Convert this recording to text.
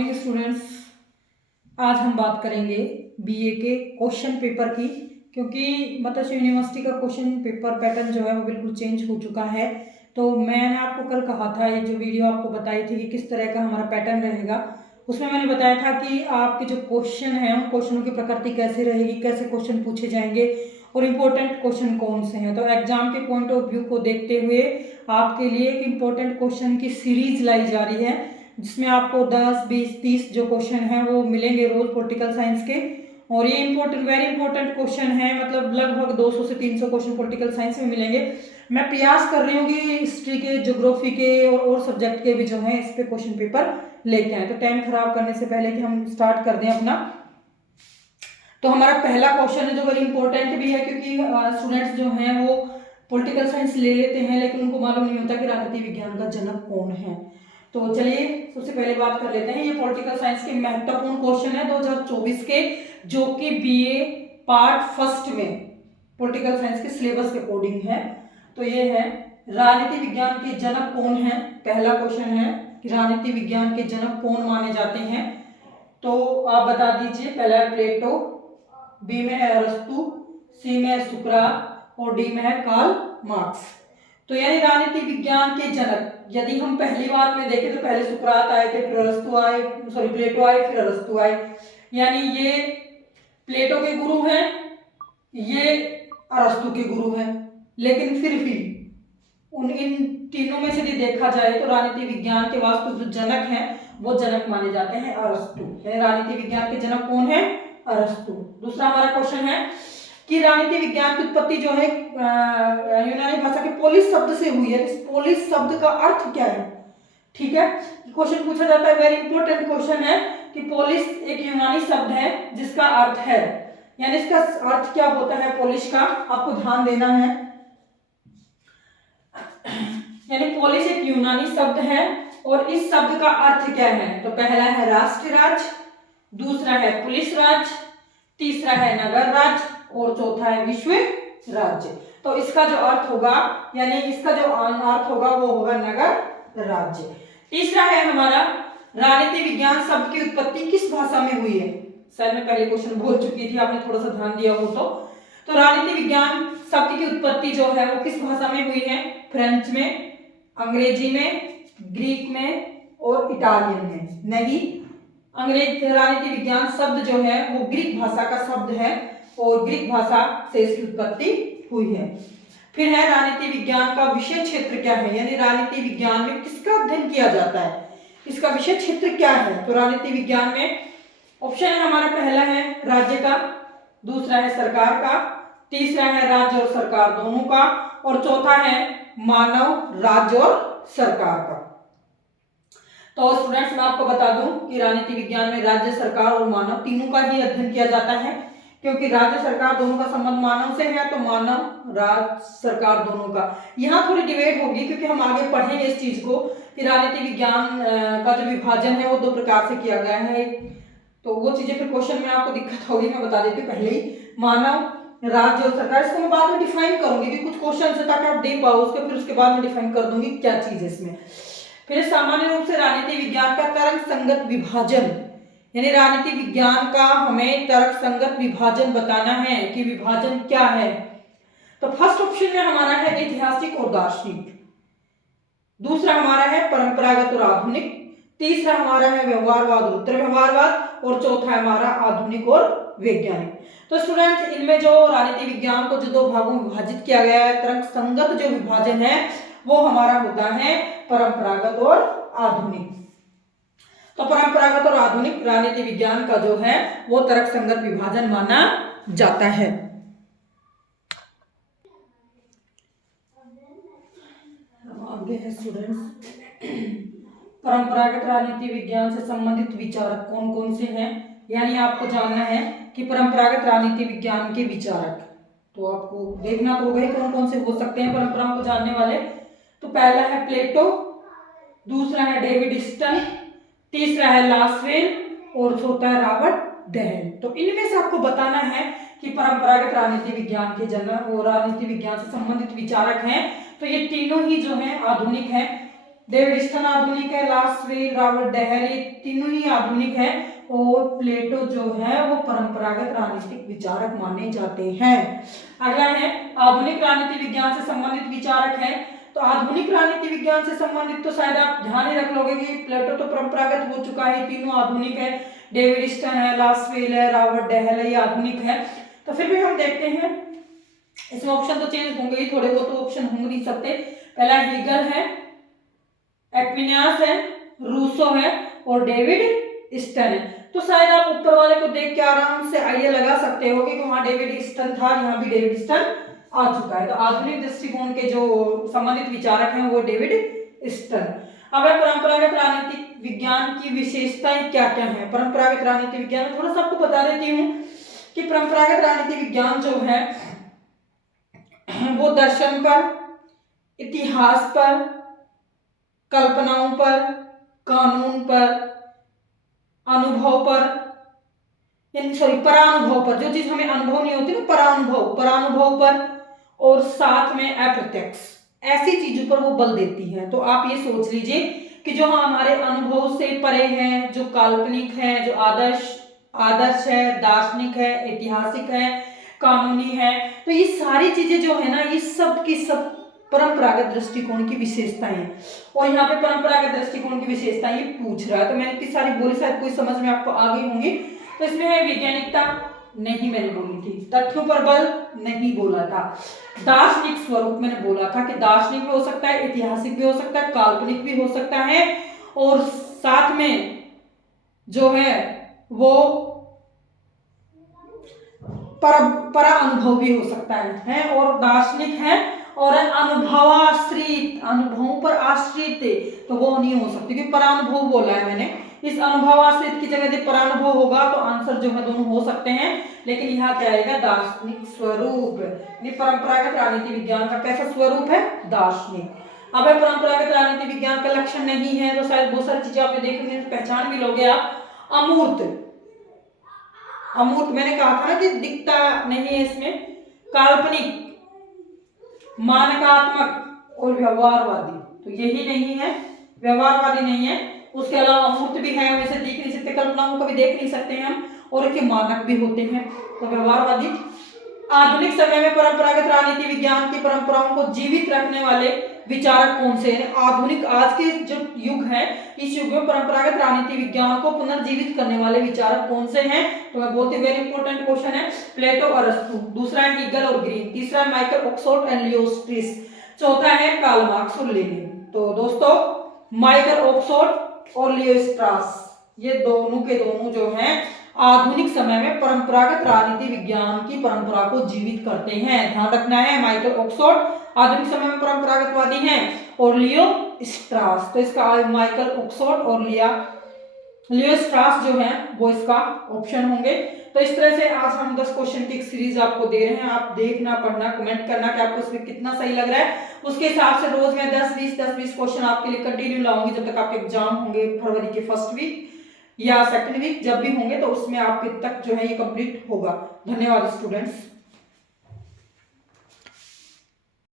Morning students. आज हम बात करेंगे बीए के क्वेश्चन पेपर की, क्योंकि मत्स्य यूनिवर्सिटी का क्वेश्चन पेपर पैटर्न जो है वो बिल्कुल चेंज हो चुका है। तो मैंने आपको कल कहा था, ये जो वीडियो आपको बताई थी कि किस तरह का हमारा पैटर्न रहेगा, उसमें मैंने बताया था कि आपके जो क्वेश्चन हैं उन क्वेश्चनों की प्रकृति कैसे रहेगी, कैसे क्वेश्चन पूछे जाएंगे और इम्पोर्टेंट क्वेश्चन कौन से हैं। तो एग्जाम के पॉइंट ऑफ व्यू को देखते हुए आपके लिए एक इम्पोर्टेंट क्वेश्चन की सीरीज लाई जा रही है, जिसमें आपको 10, 20, 30 जो क्वेश्चन हैं वो मिलेंगे रोज पॉलिटिकल साइंस के। और ये इंपॉर्टेंट, वेरी इंपॉर्टेंट क्वेश्चन है, मतलब लगभग 200 से 300 क्वेश्चन पॉलिटिकल साइंस में मिलेंगे। मैं प्रयास कर रही हूँ कि हिस्ट्री के, ज्योग्राफी के और सब्जेक्ट के भी जो है इस पे क्वेश्चन पेपर लेके आए। तो टाइम खराब करने से पहले कि हम स्टार्ट कर दें अपना, तो हमारा पहला क्वेश्चन है जो वेरी इंपॉर्टेंट भी है, क्योंकि स्टूडेंट्स जो हैं वो पॉलिटिकल साइंस ले लेते हैं लेकिन उनको मालूम नहीं होता कि राजनीति विज्ञान का जनक कौन है। तो चलिए सबसे पहले बात कर लेते हैं, ये पॉलिटिकल साइंस के महत्वपूर्ण क्वेश्चन है 2024 के, जो कि बीए पार्ट फर्स्ट में पॉलिटिकल साइंस के सिलेबस के अकॉर्डिंग है। तो ये है, राजनीति विज्ञान के जनक कौन है। पहला क्वेश्चन है कि राजनीति विज्ञान के जनक कौन माने जाते हैं। तो आप बता दीजिए। पहला है प्लेटो, बी में है अरस्तु, सी में है सुकरात और डी में है कार्ल मार्क्स। तो यानी राजनीति विज्ञान के जनक, यदि हम पहली बात में देखें तो पहले सुकरात आए थे, फिर अरस्तु आए, सॉरी प्लेटो आए, फिर अरस्तु आए। यानी ये प्लेटो के गुरु हैं, ये अरस्तु के गुरु हैं, लेकिन फिर भी इन तीनों में से यदि देखा जाए तो राजनीति विज्ञान के वास्तु जो जनक हैं वो जनक माने जाते हैं अरस्तु। यानी राजनीति विज्ञान के जनक कौन है? अरस्तु। दूसरा हमारा क्वेश्चन है कि राजनीति विज्ञान की उत्पत्ति जो है यूनानी भाषा के पोलिस शब्द से हुई है। इस पोलिस शब्द का अर्थ क्या है? ठीक है, क्वेश्चन पूछा जाता है, वेरी इंपॉर्टेंट क्वेश्चन है कि पोलिस एक यूनानी शब्द है जिसका अर्थ है, यानी इसका अर्थ क्या होता है पोलिश का, आपको ध्यान देना है। यानी पोलिस एक यूनानी शब्द है और इस शब्द का अर्थ क्या है? तो पहला है राष्ट्र राज, दूसरा है पुलिस राज, तीसरा है नगर राज और चौथा है विश्व राज्य। तो इसका जो अर्थ होगा, यानी इसका जो अर्थ होगा वो होगा नगर राज्य। तीसरा है हमारा, राजनीति विज्ञान शब्द की उत्पत्ति किस भाषा में हुई है? सर मैं पहले क्वेश्चन बोल चुकी थी, आपने थोड़ा सा ध्यान दिया हो तो राजनीति विज्ञान शब्द की उत्पत्ति जो है वो किस भाषा में हुई है? फ्रेंच में, अंग्रेजी में, ग्रीक में और इटालियन में। नहीं, अंग्रेज राजनीति विज्ञान शब्द जो है वो ग्रीक भाषा का शब्द है और ग्रीक भाषा से इसकी उत्पत्ति हुई है। फिर है राजनीति विज्ञान का विषय क्षेत्र क्या है, यानी राजनीति विज्ञान में किसका अध्ययन किया जाता है, इसका विषय क्षेत्र क्या है? तो राजनीति विज्ञान में ऑप्शन है हमारा, पहला है राज्य का, दूसरा है सरकार का, तीसरा है राज्य और सरकार दोनों का और चौथा है मानव, राज्य और सरकार का। तो स्टूडेंट्स मैं आपको बता दूं कि राजनीति विज्ञान में राज्य, सरकार और मानव तीनों का ही अध्ययन किया जाता है, क्योंकि राज्य सरकार दोनों का संबंध मानव से है, तो मानव, राज्य, सरकार दोनों का। यहाँ थोड़ी डिबेट होगी क्योंकि हम आगे पढ़ेंगे इस चीज को कि राजनीति विज्ञान का जो विभाजन है वो दो प्रकार से किया गया है। तो वो चीजें फिर क्वेश्चन में आपको दिक्कत होगी, मैं बता देती हूँ पहले ही। मानव, राज्य और सरकार, इसको मैं बाद में डिफाइन करूंगी कि कुछ क्वेश्चन है ताकि आप देख पाओ उसके, फिर उसके बाद में डिफाइन कर दूंगी क्या चीज है इसमें। फिर सामान्य रूप से राजनीति विज्ञान का तर्क संगत विभाजन, यानी राजनीति विज्ञान का हमें तर्क संगत विभाजन बताना है कि विभाजन क्या है। तो फर्स्ट ऑप्शन में हमारा है ऐतिहासिक और दार्शनिक, दूसरा हमारा है परंपरागत और आधुनिक, तीसरा हमारा है व्यवहारवाद और उत्तर व्यवहारवाद और चौथा है हमारा आधुनिक और वैज्ञानिक। तो स्टूडेंट्स इनमें जो राजनीति विज्ञान को जो दो भागों में विभाजित किया गया है, तर्क संगत जो विभाजन है वो हमारा होता है परंपरागत और आधुनिक। तो परंपरागत और आधुनिक राजनीति विज्ञान का जो है वो तर्क संगत विभाजन माना जाता है। आगे है स्टूडेंट्स, परंपरागत राजनीति विज्ञान से संबंधित विचारक कौन कौन से हैं, यानी आपको जानना है कि परंपरागत राजनीति विज्ञान के विचारक। तो आपको देखना तो होगा कौन कौन से हो सकते हैं परंपराओं को जानने वाले। तो पहला है प्लेटो, दूसरा है डेविड स्टन, तीसरा है लासवेल और चौथा है रॉबर्ट डेहल। तो इनमें से आपको बताना है कि परंपरागत राजनीति विज्ञान के जनक और राजनीति विज्ञान से संबंधित विचारक हैं। तो ये तीनों ही जो हैं आधुनिक हैं, डेविड स्टन आधुनिक है, लास्वेल, रॉबर्ट डेहले तीनों ही आधुनिक है, और प्लेटो जो है वो परंपरागत राजनीतिक विचारक माने जाते हैं। अगला है आधुनिक राजनीति विज्ञान से संबंधित विचारक है। तो आधुनिक राजनीति विज्ञान से संबंधित तो शायद आप ध्यान ही रख लोगे कि प्लेटो तो परंपरागत हो चुका है, तीनों आधुनिक है, डेविड स्टन है, लास्वेल है, रॉबर्ट डेहले ये आधुनिक है। तो फिर भी हम देखते हैं, इसमें ऑप्शन तो चेंज होंगे ही, थोड़े बहुत तो ऑप्शन होंगे नहीं सकते। पहला हीगल है, एक्विनियस है, रूसो है और डेविड स्टन है। तो शायद आप ऊपर वाले को देख के आराम से आइडिया लगा सकते हो कि वहां डेविड स्टन था, यहाँ भी डेविड स्टन आ चुका है। तो आधुनिक दृष्टिकोण के जो संबंधित विचारक हैं वो डेविड स्टन। अब है परंपरागत राजनीतिक विज्ञान की विशेषताएं क्या क्या है। परंपरागत राजनीति विज्ञान में थोड़ा सा आपको बता देती हूँ कि परंपरागत राजनीति विज्ञान जो है वो दर्शन पर, इतिहास पर, कल्पनाओं पर, कानून पर, अनुभव पर, यानी सॉरी परानुभव पर, जो चीज हमें अनुभव नहीं होती ना, परानुभव पर, और साथ में अप्रत्यक्ष ऐसी चीजों पर वो बल देती है। तो आप ये सोच लीजिए कि जो हमारे अनुभव से परे हैं, जो काल्पनिक है, जो आदर्श है, दार्शनिक है, ऐतिहासिक है, कानूनी है, तो ये सारी चीजें जो है ना, ये सब की सब परंपरागत दृष्टिकोण की विशेषताएं हैं। और यहाँ पे परंपरागत दृष्टिकोण की विशेषताएं ये पूछ रहा है, तो मैंने इतनी सारी बोली, शायद कोई समझ में आपको आ गई होंगी। तो इसमें है वैज्ञानिकता, नहीं मैंने बोली थी। तथ्यों पर बल, नहीं बोला था। दार्शनिक स्वरूप मैंने बोला था कि दार्शनिक भी हो सकता है, ऐतिहासिक भी हो सकता है, काल्पनिक भी हो सकता है, और साथ में जो है वो परा अनुभव भी हो सकता है, और दार्शनिक है और अनुभवाश्रित, अनुभवों पर आश्रित, तो वो नहीं हो सकती क्योंकि परानुभव बोला है मैंने। इस अनुभवाश्रित की जगह यदि परानुभव होगा तो आंसर जो है दोनों हो सकते हैं, लेकिन यहाँ क्या आएगा, दार्शनिक स्वरूप। ये परंपरागत राजनीति विज्ञान का कैसा स्वरूप है, दार्शनिक। अब परंपरागत राजनीति विज्ञान का लक्षण नहीं है, तो शायद बहुत सारी चीजें आपने देखेंगे पहचान भी लोगे आप। अमूर्त, अमूर्त मैंने कहा था ना कि दिखता नहीं है इसमें, काल्पनिक, मानकात्मक और व्यवहारवादी, तो यही नहीं है, व्यवहारवादी नहीं है। उसके अलावा अमूर्त भी है, हम इसे देख नहीं सकते, कल्पनाओं को भी देख नहीं सकते हैं हम, और इसके मानक भी होते हैं, तो व्यवहारवादी। आधुनिक समय में परंपरागत राजनीति विज्ञान की परंपराओं को जीवित रखने वाले विचारक कौन से हैं। आधुनिक आज के जो युग है, इस युग में परंपरागत राजनीति विज्ञान को पुनर्जीवित करने वाले विचारक कौन से हैं, तो मैं बोलती हूँ वेरी इंपॉर्टेंट क्वेश्चन है, प्लेटो, अरस्तु। दूसरा है हीगल और ग्रीन। तीसरा है माइकल ऑक्सफोर्ड एंड लियो स्ट्रीस। चौथा है कार्ल मार्क्स और लेनिन। तो दोस्तों माइकल ऑक्सफोर्ड और लियो स्ट्रास, ये दोनों के दोनों जो हैं आधुनिक समय में परंपरागत राजनीति विज्ञान की परंपरा को जीवित करते हैं। ध्यान रखना है, माइकल ऑक्सफोर्ड आधुनिक समय में परंपरागतवादी हैं, और लियो स्ट्रास, तो इसका माइकल ऑक्सफोर्ड और लियो स्ट्रास जो है वो इसका ऑप्शन होंगे। तो इस तरह से आज हम 10 क्वेश्चन की एक सीरीज आपको दे रहे हैं। आप देखना, पढ़ना, कमेंट करना कि आपको इसमें कितना सही लग रहा है। उसके हिसाब से रोज मैं 10-20 क्वेश्चन आपके लिए कंटिन्यू लाऊंगी जब तक आपके एग्जाम होंगे फरवरी के फर्स्ट वीक या सेकंड वीक, जब भी होंगे तो उसमें आपके तक जो है ये कंप्लीट होगा। धन्यवाद स्टूडेंट्स।